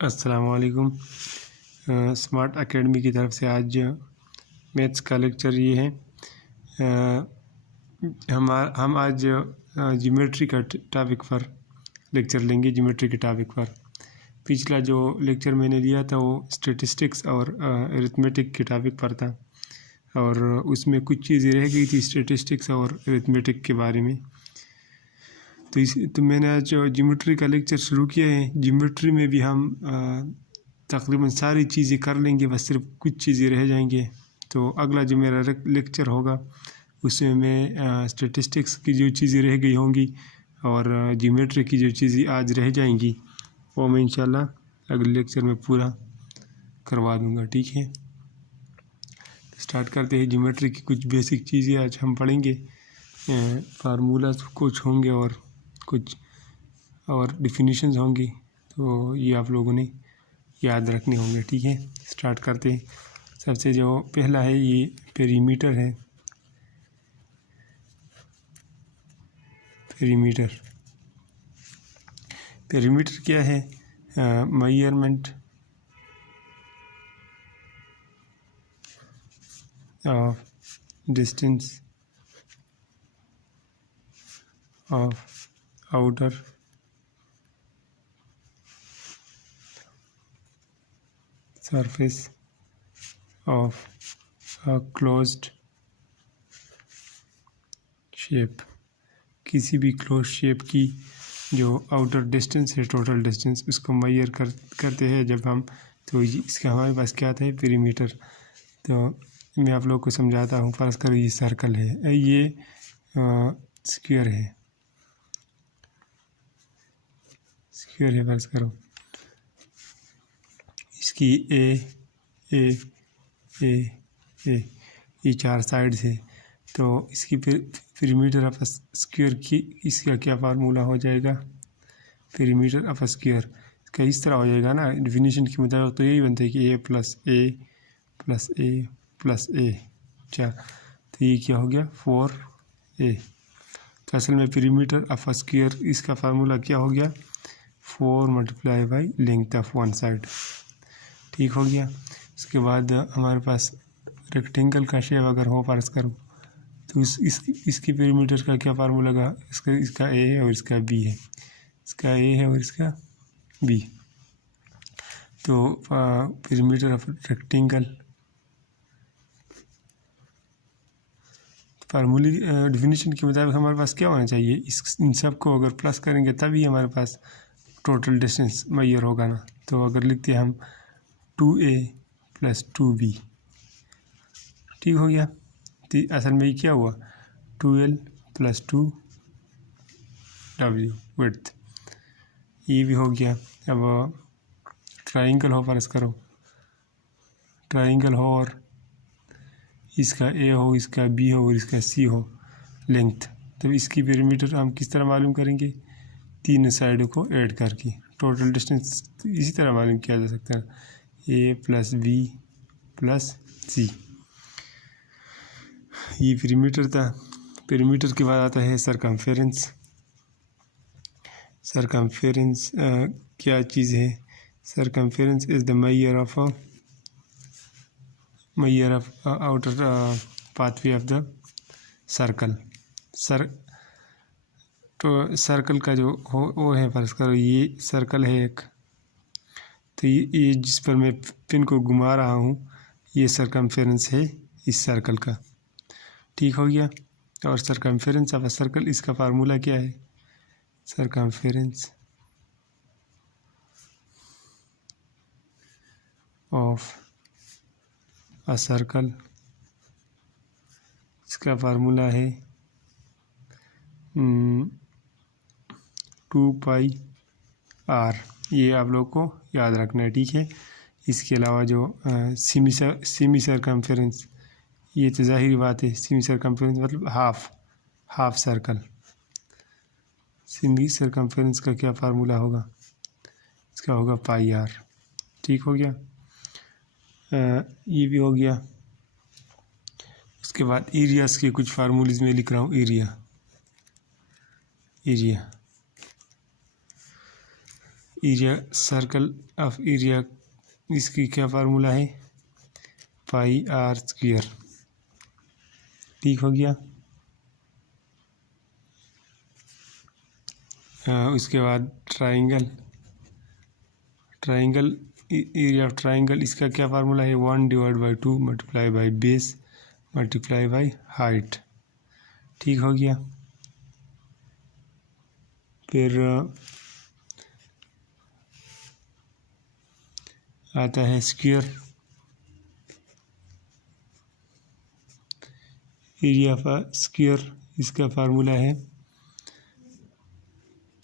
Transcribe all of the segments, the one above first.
अस्सलाम वालेकुम। Smart academy की तरफ से आज मैथ्स का लेक्चर ये है। हम आज ज्योमेट्री का टॉपिक पर लेक्चर लेंगे। ज्योमेट्री के टॉपिक पर पिछला जो लेक्चर मैंने लिया था वो स्टैटिस्टिक्स और अरिथमेटिक के टॉपिक पर था, और उसमें कुछ चीज़ें रह गई थी स्टैटिस्टिक्स और अरिथमेटिक के बारे में। तो मैंने आज ज्योमेट्री का लेक्चर शुरू किया है। ज्योमेट्री में भी हम तकरीबन सारी चीज़ें कर लेंगे, बस सिर्फ कुछ चीज़ें रह जाएंगे। तो अगला जो मेरा लेक्चर होगा उसमें मैं स्टैटिस्टिक्स की जो चीज़ें रह गई होंगी और ज्योमेट्री की जो चीज़ें आज रह जाएंगी वो मैं इंशाल्लाह अगले लेक्चर में पूरा करवा दूँगा। ठीक है, स्टार्ट करते हैं। ज्योमेट्री की कुछ बेसिक चीज़ें आज हम पढ़ेंगे। फार्मूलाज कुछ होंगे और कुछ और डिफिनीशंस होंगी, तो ये आप लोगों ने याद रखने होंगे। ठीक है, स्टार्ट करते हैं। सबसे जो पहला है ये पेरीमीटर है। पेरीमीटर क्या है? Measurement of distance of outer surface of a closed shape। किसी भी क्लोज शेप की जो आउटर डिस्टेंस है, टोटल डिस्टेंस, उसको मेजर करते हैं जब हम, तो इसका हमारे पास क्या आता है? पेरीमीटर। तो मैं आप लोग को समझाता हूँ। फर्ज करो ये सर्कल है, ये स्क्वायर है, फर्ज करो इसकी ए ये चार साइड है। तो इसकी पेरीमीटर ऑफ स्क्वायर की इसका क्या फार्मूला हो जाएगा? पेरीमीटर ऑफ स्क्वायर इसका इस तरह हो जाएगा ना, डिफिनीशन के मुताबिक। तो यही बनता है कि ए प्लस ए प्लस ए प्लस ए। अच्छा, तो ये क्या हो गया? 4a। तो असल में पेरीमीटर ऑफ स्क्वायर इसका फार्मूला क्या हो गया? 4 multiply by length of one side. ठीक हो गया। उसके बाद हमारे पास रेक्टेंगल का शेप अगर हो फर्ज करो, तो इसकी पेरीमीटर का क्या फार्मूला लगा? इसका ए है और इसका बी है, इसका ए है और इसका बी। तो पेरीमीटर ऑफ रेक्टेंगल फार्मूले डिफिनीशन के मुताबिक हमारे पास क्या होना चाहिए? इन सब को अगर प्लस करेंगे तभी हमारे पास टोटल डिस्टेंस मेजर होगा ना। तो अगर लिखते हैं हम 2a प्लस 2b, ठीक हो गया। तो असल में ये क्या हुआ? 12 प्लस 2w विड्थ, ये भी हो गया। अब ट्राइंगल हो फर्ज करो, ट्राइंगल हो और इसका ए हो, इसका बी हो और इसका सी हो लेंथ। तो इसकी पेरीमीटर हम किस तरह मालूम करेंगे? तीन साइडों को ऐड करके टोटल डिस्टेंस इसी तरह मालूम किया जा सकता है, ए प्लस बी प्लस सी। ये पेरीमीटर था। पेरीमीटर के बाद आता है सरकमफेरेंस। सरकमफेरेंस क्या चीज़ है? Circumference is the measure of outer pathway of the circle. तो सर्कल का जो हो वो है, फर्ज करो ये सर्कल है एक, तो ये जिस पर मैं पिन को घुमा रहा हूँ ये सरकमफेरेंस है इस सर्कल का। ठीक हो गया। और सरकमफेरेंस ऑफ अ सर्कल, इसका फार्मूला क्या है? सरकमफेरेंस ऑफ अ सर्कल, इसका फार्मूला है 2πr। ये आप लोग को याद रखना है। ठीक है, इसके अलावा जो सेमी सरकमफेरेंस, ये तो ज़ाहिरी बात है, सेमी सरकमफेरेंस मतलब हाफ सर्कल। सेमी सरकमफेरेंस का क्या फार्मूला होगा? इसका होगा πr। ठीक हो गया। ये भी हो गया। उसके बाद एरियाज़ के कुछ फार्मूलेज में लिख रहा हूँ। एरिया सर्कल ऑफ एरिया, इसकी क्या फार्मूला है, पाई आर स्क्वायर। ठीक हो गया। उसके बाद ट्राइंगल एरिया ऑफ ट्राइंगल, इसका क्या फार्मूला है, 1/2 multiply by base multiply by height. ठीक हो गया। फिर आता है स्क्वायर एरिया ऑफ स्क्वायर, इसका फार्मूला है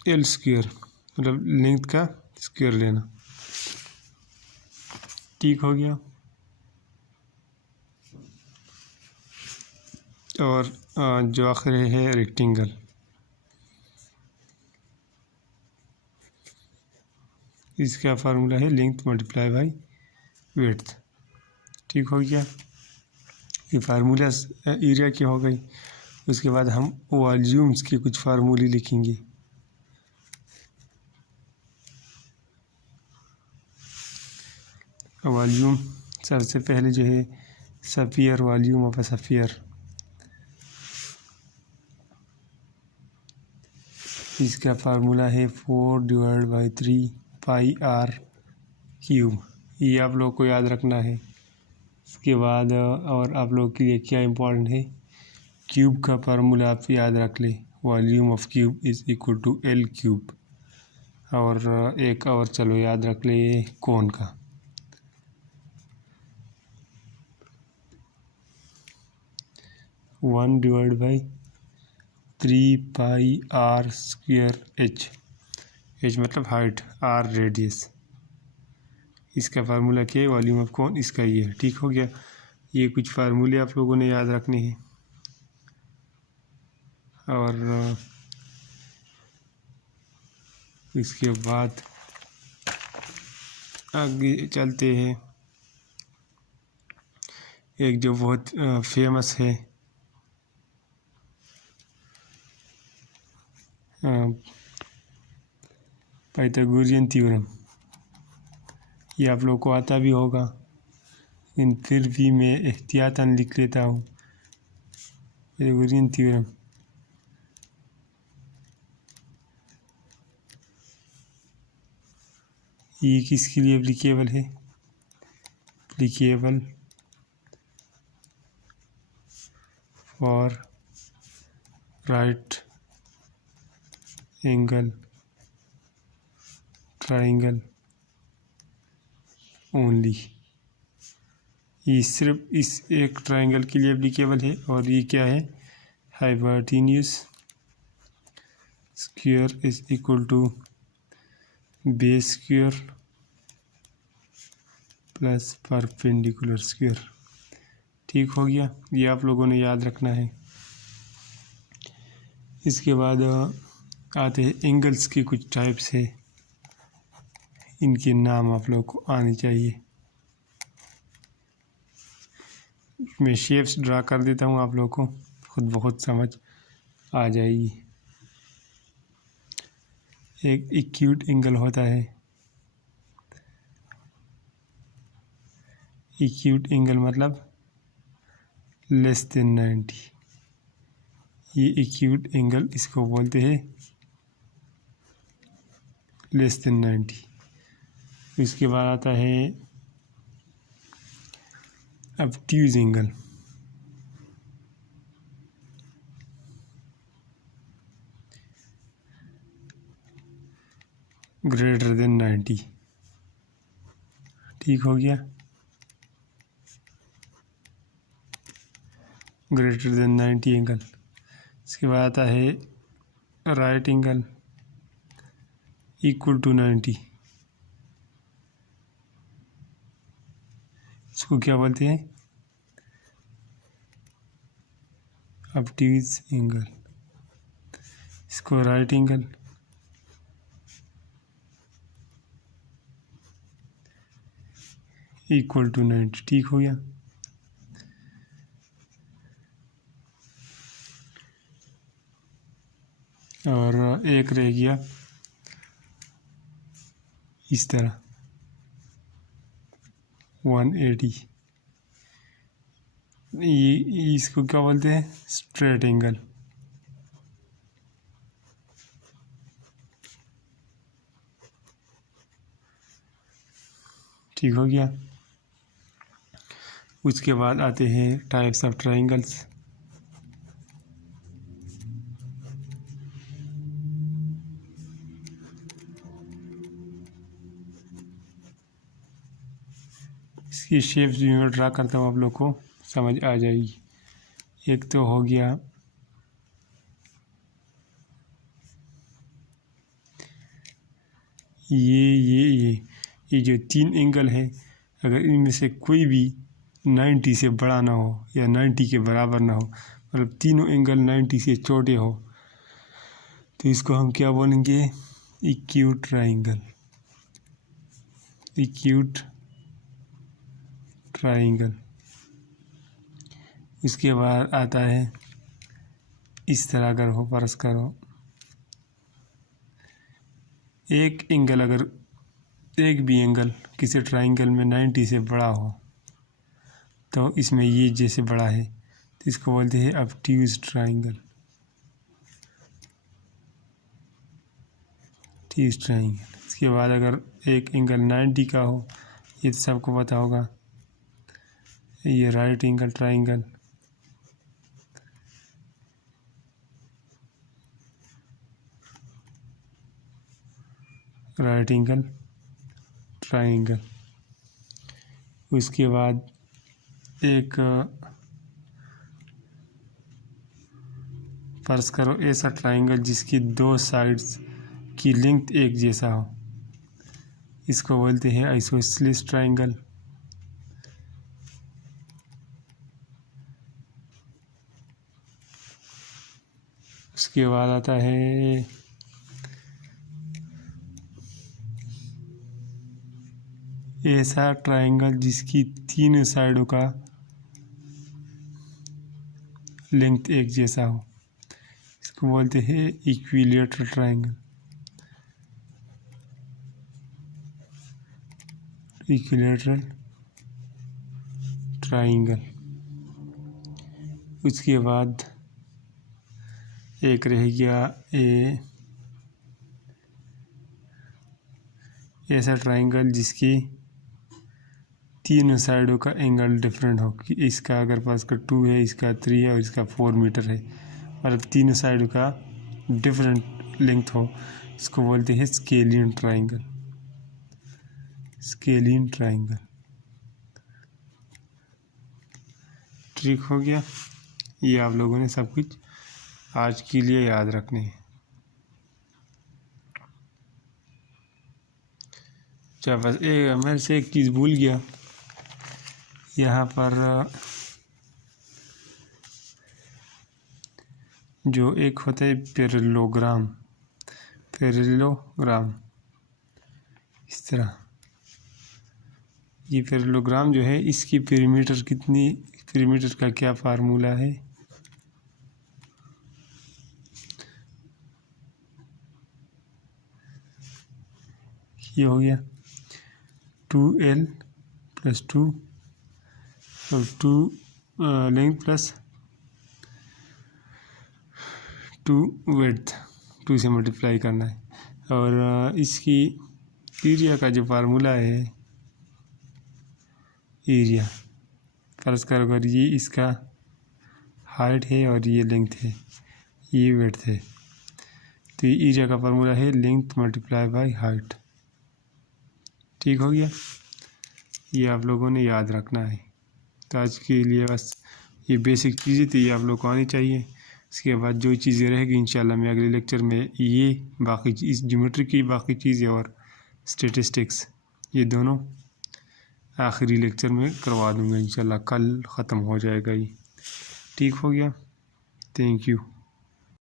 एल स्क्वायर, मतलब लेंथ का स्क्वायर लेना। ठीक हो गया। और जो आखिर है रेक्टेंगल, इसका फार्मूला है लेंथ मल्टीप्लाई बाई विड्थ। ठीक हो गया। ये फार्मूला एरिया की हो गई। उसके बाद हम वॉल्यूम्स के कुछ फार्मूले लिखेंगे। वॉल्यूम सबसे पहले जो है sphere, volume of a sphere, इसका फार्मूला है 4/3 पाई आर क्यूब। ये आप लोग को याद रखना है। इसके बाद और आप लोग के लिए क्या इम्पोर्टेंट है, क्यूब का फार्मूला आप याद रख ले, volume of cube is equal to L cube. और एक और चलो याद रख ले कोन का, one divide by 3 pi R square H. H मतलब हाइट, आर रेडियस। इसका फार्मूला क्या है, वॉल्यूम ऑफ कोन, इसका ये है। ठीक हो गया। ये कुछ फार्मूले आप लोगों ने याद रखने हैं। और इसके बाद आगे चलते हैं। एक जो बहुत फेमस है पाइथागोरियन थ्योरम, ये आप लोग को आता भी होगा, लेकिन फिर भी मैं एहतियातन लिख लेता हूँ। पाइथागोरियन थ्योरम ये किसके लिए एप्लीकेबल है, applicable for right angle triangle only. ये सिर्फ इस एक ट्राइंगल के लिए एप्लीकेबल है। और ये क्या है, hypotenuse square is equal to base square plus perpendicular square. ठीक हो गया। ये आप लोगों ने याद रखना है। इसके बाद आते हैं एंगल्स के कुछ टाइप्स है, इनके नाम आप लोग को आने चाहिए। मैं शेप्स ड्रा कर देता हूँ, आप लोग को खुद बहुत समझ आ जाएगी। एक एक्यूट एंगल होता है, एक्यूट एंगल मतलब लेस देन 90। ये एक्यूट एंगल इसको बोलते हैं लेस देन 90। इसके बाद आता है ऑब्ट्यूज एंगल, ग्रेटर देन 90। ठीक हो गया। Greater than 90 angle. इसके बाद आता है राइट एंगल इक्वल टू 90। इसको क्या बोलते हैं, ऑब्ट्यूज एंगल। इसको राइट एंगल इक्वल टू 90। ठीक हो गया। और एक रह गया इस तरह 180। ये इसको क्या बोलते हैं? Straight angle. ठीक हो गया। उसके बाद आते हैं टाइप्स ऑफ ट्रायंगल्स। इसकी शेप्स भी मैं ड्रा करता हूँ, आप लोग को समझ आ जाएगी। एक तो हो गया ये जो 3 एंगल है, अगर इनमें से कोई भी 90 से बड़ा ना हो या 90 के बराबर ना हो, मतलब तीनों एंगल 90 से छोटे हो, तो इसको हम क्या बोलेंगे? Acute triangle. Acute triangle. इसके बाद आता है इस तरह अगर हो, फर्ज करो एक एंगल, अगर एक भी एंगल किसी ट्रायंगल में 90 से बड़ा हो, तो इसमें ये जैसे बड़ा है तो इसको बोलते हैं ऑब्ट्यूज ट्रायंगल। Obtuse triangle. इसके बाद अगर एक एंगल 90 का हो, ये तो सबको पता होगा, ये right angle triangle. Right angle triangle. उसके बाद एक फर्ज करो ऐसा ट्रायंगल जिसकी 2 साइड्स की लेंथ एक जैसा हो, इसको बोलते हैं आइसोसेलेस ट्रायंगल। उसके बाद आता है ऐसा ट्रायंगल जिसकी 3 साइडों का लेंथ एक जैसा हो, इसको बोलते हैं इक्विलैटरल ट्रायंगल। Equilateral triangle. उसके बाद एक रह गया ऐसा ट्रायंगल जिसकी 3 साइडों का एंगल डिफरेंट हो, कि इसका अगर पास का 2 है, इसका 3 है और इसका 4 मीटर है, मतलब 3 साइडों का डिफरेंट लेंथ हो, इसको बोलते हैं स्केलियन ट्रायंगल। Scalene triangle. ठीक हो गया। ये आप लोगों ने सब कुछ आज के लिए याद रखने हैं। अच्छा, बस मैं से एक चीज़ भूल गया, यहाँ पर जो एक होता है पैरेललोग्राम। पैरेललोग्राम इस तरह, ये पैरेललोग्राम जो है, इसकी पेरीमीटर कितनी, पेरीमीटर का क्या फार्मूला है? ये हो गया 2L + 2 और 2 लेंथ प्लस 2 विड्थ, 2 से मल्टीप्लाई करना है। और इसकी एरिया का जो फार्मूला है, एरिया फर्ज कर, अगर ये इसका हाइट है और ये लेंथ है, ये विड्थ है, तो ये एरिया का फार्मूला है लेंथ मल्टीप्लाई बाय हाइट। ठीक हो गया। ये आप लोगों ने याद रखना है। तो आज के लिए बस ये बेसिक चीज़ें थी, ये आप लोग को आनी चाहिए। इसके बाद जो चीज़ें रहेगी इंशाल्लाह मैं अगले लेक्चर में ये बाकी इस ज्योमेट्री की बाकी चीज़ें और स्टैटिस्टिक्स, ये दोनों आखिरी लेक्चर में करवा दूँगा इंशाल्लाह। कल ख़त्म हो जाएगा ये। ठीक हो गया। Thank you.